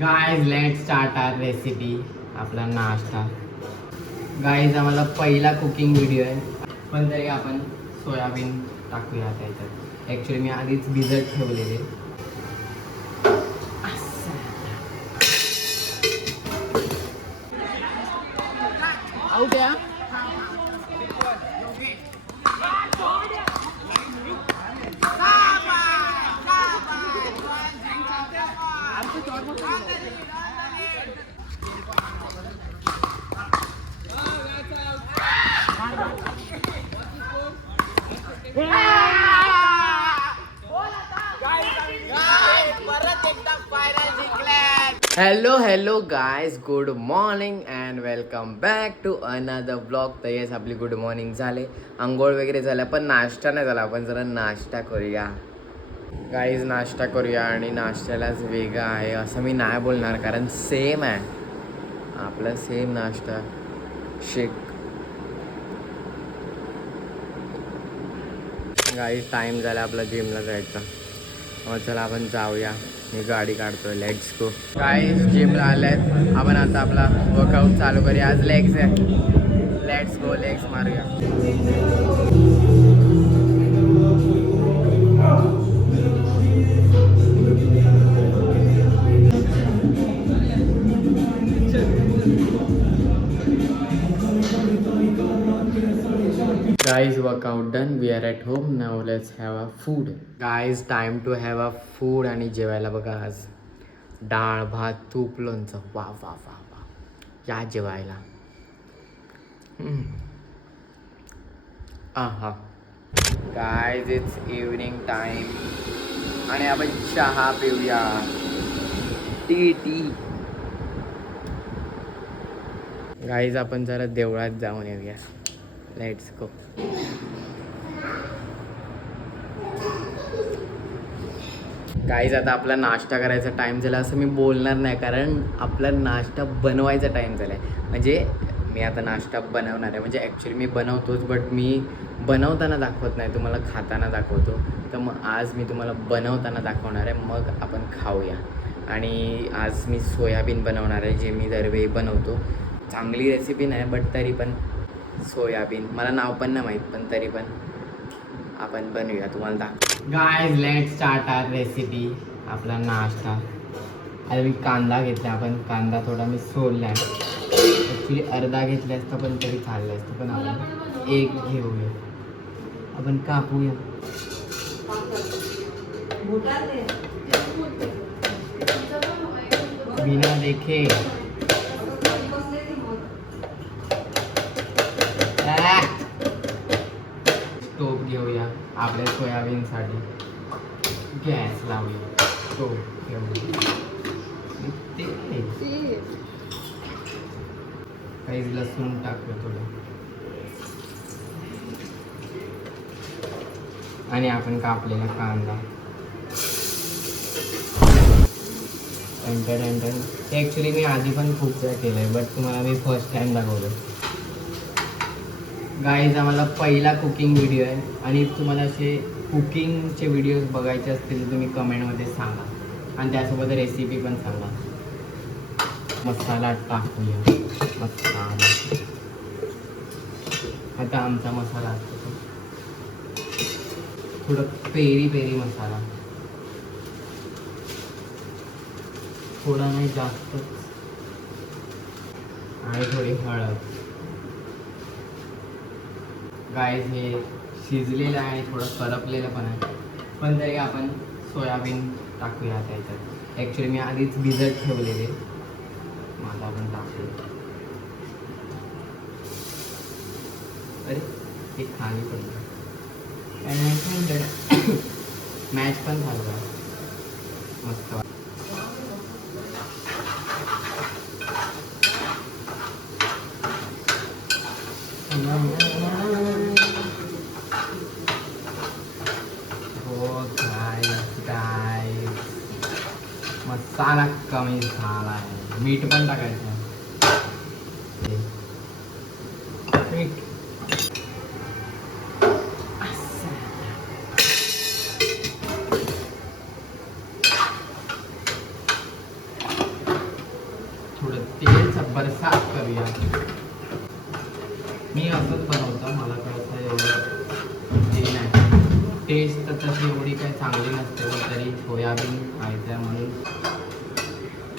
Guys let's start our recipe. आपला नाश्ता. Guys आम्हाला पहिला कुकिंग व्हिडिओ आहे, पण तरी आपण सोयाबीन टाकूया त्याच्यात. ॲक्च्युली मी आधीच भिजत ठेवलेले. आउट या. Hello guys, good morning and welcome back to another blog. तर येस, आपली गुड मॉर्निंग झाले, आंघोळ वगैरे झालं, पण नाश्ता नाही झाला. आपण जरा नाश्ता करूया गाईज, नाश्ता करूया. आणि नाश्त्यालाच वेगळा आहे असं मी नाही बोलणार, कारण सेम आहे आपला, सेम नाश्ता. शेक. गाईज टाईम झाला आपला जिमला जायचा. मग चला आपण जाऊया. मी गाडी काढतोय. Let's go. गाईज जिमला आल्यात आपण. आता आपला वर्कआउट चालू करूया. आज लेग्स आहे. लेट्स गो, लेग्स मारूया. Guys, workout done. We are at home now. Let's have a food. Guys, time to have a food. आणि जेवायला बघा आज डाळ भात तूप लोणचं. वा वा वा वा, या जेवायला. आहा. गाइस इट्स इव्हनिंग टाइम आणि आपण चहा पिऊया. टी. गाईज आपण जरा देवळात जाऊन येऊया. Let's go. गाईज आता आपला नाश्ता करायचा टाईम झाला असं मी बोलणार नाही, कारण आपला नाश्ता बनवायचा टाईम झाला आहे. म्हणजे मी आता नाश्ता बनवणार आहे. म्हणजे ॲक्च्युली मी बनवतोच, बट मी बनवताना दाखवत नाही, तुम्हाला खाताना दाखवतो. तर मग आज मी तुम्हाला बनवताना दाखवणार आहे, मग आपण खाऊया. आणि आज मी सोयाबीन बनवणार आहे, जे मी दरवेळी बनवतो. चांगली रेसिपी नाही, बट तरी पण सोयाबीन, मला नाव पण नाही माहीत, पण तरी पण आपण बनवूया, तुम्हाला दाखव. Guys let's start our recipe. आपला नाश्ता. आता मी कांदा घेतला. आपण कांदा थोडा मी सोलला आहे. ॲक्च्युली अर्धा घेतला असता पण तरी चाललं असतं, पण आपण एक घेऊया. आपण कापूया. बिना देखे. स्टोव घेऊया आपल्या सोयाबीनसाठी. गॅस लावूया. स्टोव घेऊया. काही लसूण टाकूया थोडं. आणि आपण कापलेला कांदा. ॲक्च्युली मी आधी पण खूप वेळा केलं आहे, बट तुम्हाला मी फर्स्ट टाईम दाखवलं. गाईज आम्हाला पहिला कुकिंग व्हिडिओ आहे, आणि तुम्हाला असे कुकिंगचे व्हिडिओज बघायचे असतील तर तुम्ही कमेंटमध्ये सांगा, आणि त्यासोबत रेसिपी पण सांगा. मसाला टाकूया. मसाला आता आमचा मसाला असतो थोडं पेरी मसाला, थोडा नाही जास्त, आणि थोडी हळद. गाईज हे शिजलेलं आहे आणि थोडं करपलेलं पण आहे, पण तरी आपण सोयाबीन टाकूया त्याच्यात. ॲक्च्युली मी आधीच भिजत ठेवलेले, मग आता आपण टाकूया. अरे हे खाली पडलं. मॅच पण झालं मस्त. मसाला कमी झाला आहे. मीठ पण टाकायचं. मीठ. थोडं तेल बरसात करूया. मी असंच बनवतो, मला कळतं एवढं ते नाही. टेस्ट तर तशी एवढी काही चांगली नसते, पण तरी सोयाबीन खायचं आहे म्हणून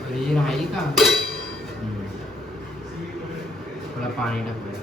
तरी राहील का. थोडं पाणी टाकूया,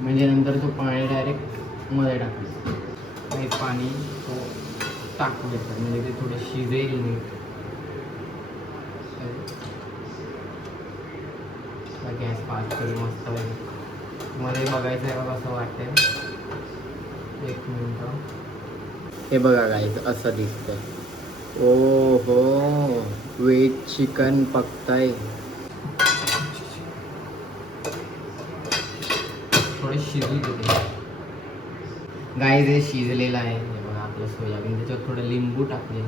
म्हणजे नंतर तो पाणी डायरेक्ट मध्ये टाकायचं. हे पाणी तो टाकू देतात म्हणजे ते थोडं शिजेल नीट. गॅस फास्ट करून मस्त मध्ये बघायचं आहे बघा कसं वाटतंय. एक मिनिट. हे बघा गाईज असं दिसतंय. ओ हो, वेज चिकन पकताय. थोडे शिजू दे गाईज. हे शिजलेलं आहे. हे बघा आपलं सोयाबीन, त्याच्यावर थोडं लिंबू टाकले,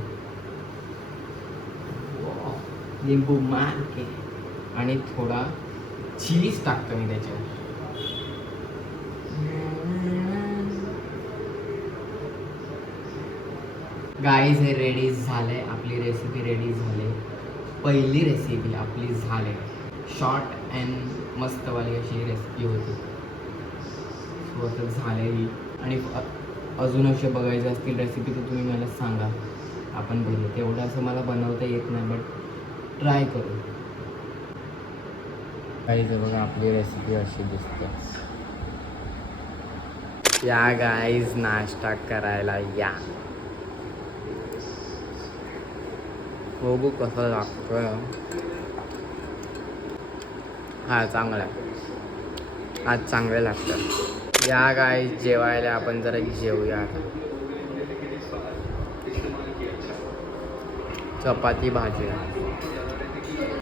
लिंबू मारके, आणि थोडा चीज टाकतो मी त्याच्यावर. गाईज हे रेडी झाले, आपली रेसिपी रेडी झाली. पहिली रेसिपी आपली झाली. शॉर्ट अँड मस्तवाली अशी रेसिपी होती. स्वतः झालेली. आणि अजून असे बघायचे असतील रेसिपी तर तुम्ही मला सांगा, आपण बघू. तेवढं असं मला बनवता येत नाही, बट ट्राय करू. गाईज बघा आपली रेसिपी अशी दिसते. या गाईज नाश्ता करायला या. बघू कसं लागतोय. हा चांगला आहे, आज चांगलं लागतं. या गाईज जेवायला आपण जरा जेवूया आता. चपाती भाजी.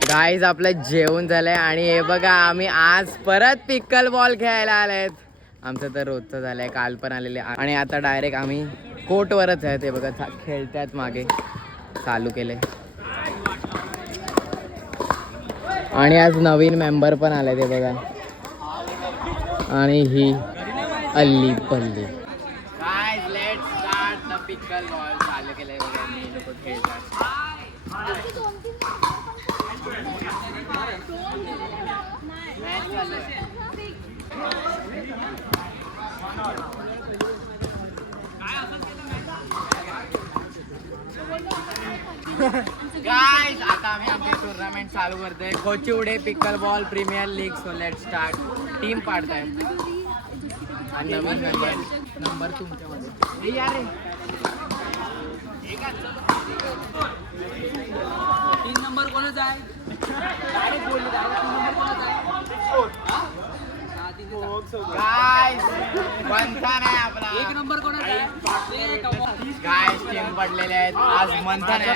गाईज आपलं जेवण झालंय आणि हे बघा आम्ही आज परत पिकल बॉल खेळायला आलेत. आमचं तर रोजचं झालंय, काल पण आलेले. आणि आता डायरेक्ट आम्ही कोर्टवरच आहे. ते बघा खेळतात मागे, चालू केले. आणि आज नवीन मेंबर पण आले ते बघा. आणि ही अल्ली पल्ली. Guys let's start the pickle ball. चालू केलंय बघा, मी लोक खेळतात. गाइस आता आम्ही आमचे टूर्नामेंट चालू करतोय. Kochivade pickleball premier league. So let's start. Team पाडताय आणि नवीन नंबर तुमच्यामध्ये. तीन नंबर कोणाचा आहे? गाइस मंथन आहे आपला. एक नंबर कोणाचा आहे? गाइस टीम पडलेले आहेत. आज मंथन आहे.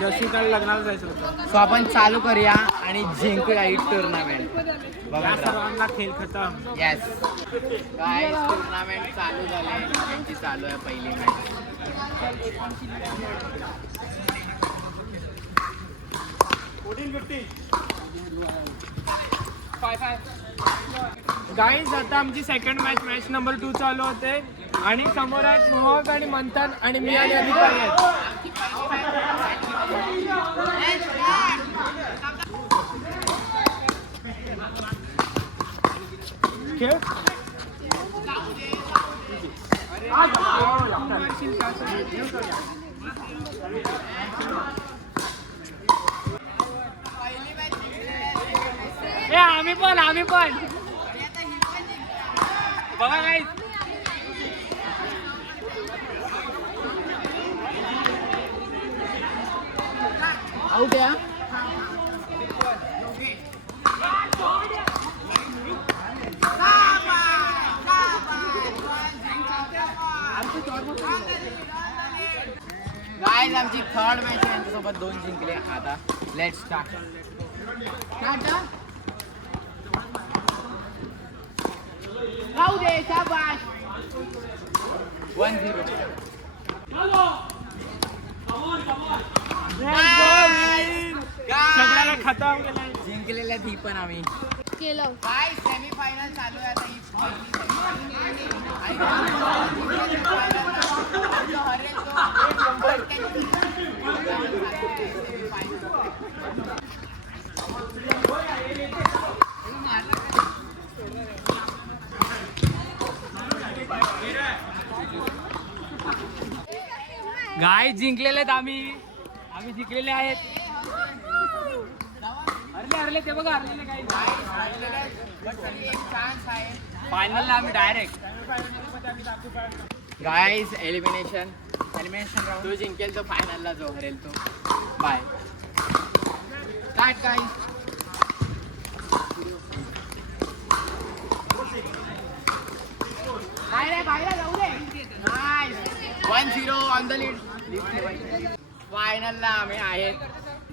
जशीकडे लग्नाला जायचं होतं. सो आपण चालू करूया आणि जिंकूया ही टुर्नामेंट. बघा सर्वांना खेळ खतम. येस गाइस टुर्नामेंट चालू झाले. त्यांची चालू आहे पहिली मॅच. गाईज आता आमची सेकंड मॅच नंबर 2 चालू होते. आणि समोर आहेत मोहक आणि मंथन आणि मी आणि अधिकारी आहेत. खेळ आम्ही पण बघा गाईज. आउट या. गाइस आमची थर्ड मॅच यांच्यासोबत 2 जिंकले. आता लेट्स स्टार्ट. राहू दे शाबाश. 1-0. सगळ्याला खतम केलं. जिंकलेल्या ती पण आम्ही केलं. काय सेमीफायनल चालू आहे आता. ही गाय जिंकलेले आहेत आम्ही जिंकलेले आहेत. हरले ते बघा हरलेले गाय. फायनलला आम्ही डायरेक्ट गाईज एलिमिनेशन राऊंड. तो जिंकेल तो फायनलला, जो हरेल तो bye. Start guys. Nice. 1-0 on the lead. फायनलला आम्ही आहेत,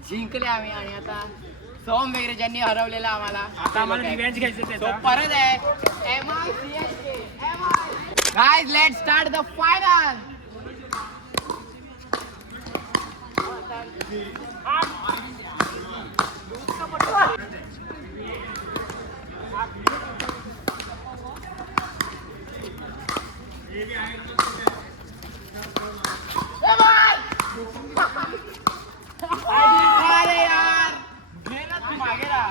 जिंकले आम्ही. आणि आता सोम वगैरे ज्यांनी हरवलेला आम्हाला, आता आम्हाला रिव्हेंज घ्यायचं तो त्याचा. परत आहे. Guys let's start the final. अरे यार, मेहनत मागे रहा.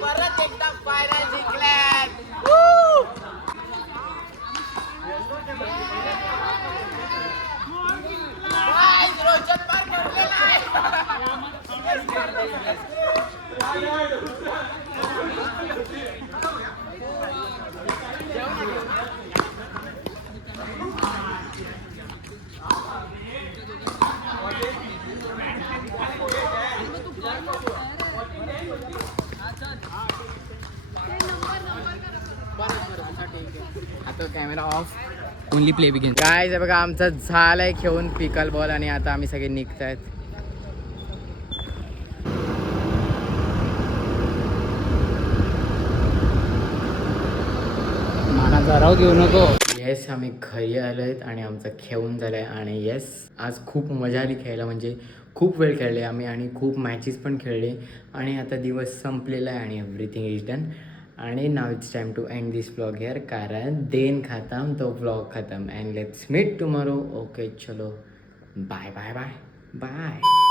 परत एकदा फायनल जिंकल्यात. रोजत पार ठरलेला आहे. आता camera off. Only play begin. काय आहे बघा, आमचा झालाय खेळून पिकल बॉल आणि आता आम्ही सगळे निघतायत. मला जराव घेऊ नको. येस, आम्ही घरी आलो आहेत आणि आमचं खेळून झालं आहे. आणि येस, आज खूप मजा आली खेळायला. म्हणजे खूप वेळ खेळले आम्ही आणि खूप मॅचेस पण खेळले. आणि आता दिवस संपलेला आहे आणि एव्हरीथिंग इज डन. आणि now it's time to end this blog here, कारण देन खतम तो ब्लॉग खतम. And let's meet tomorrow. Okay, चलो बाय बाय बाय बाय.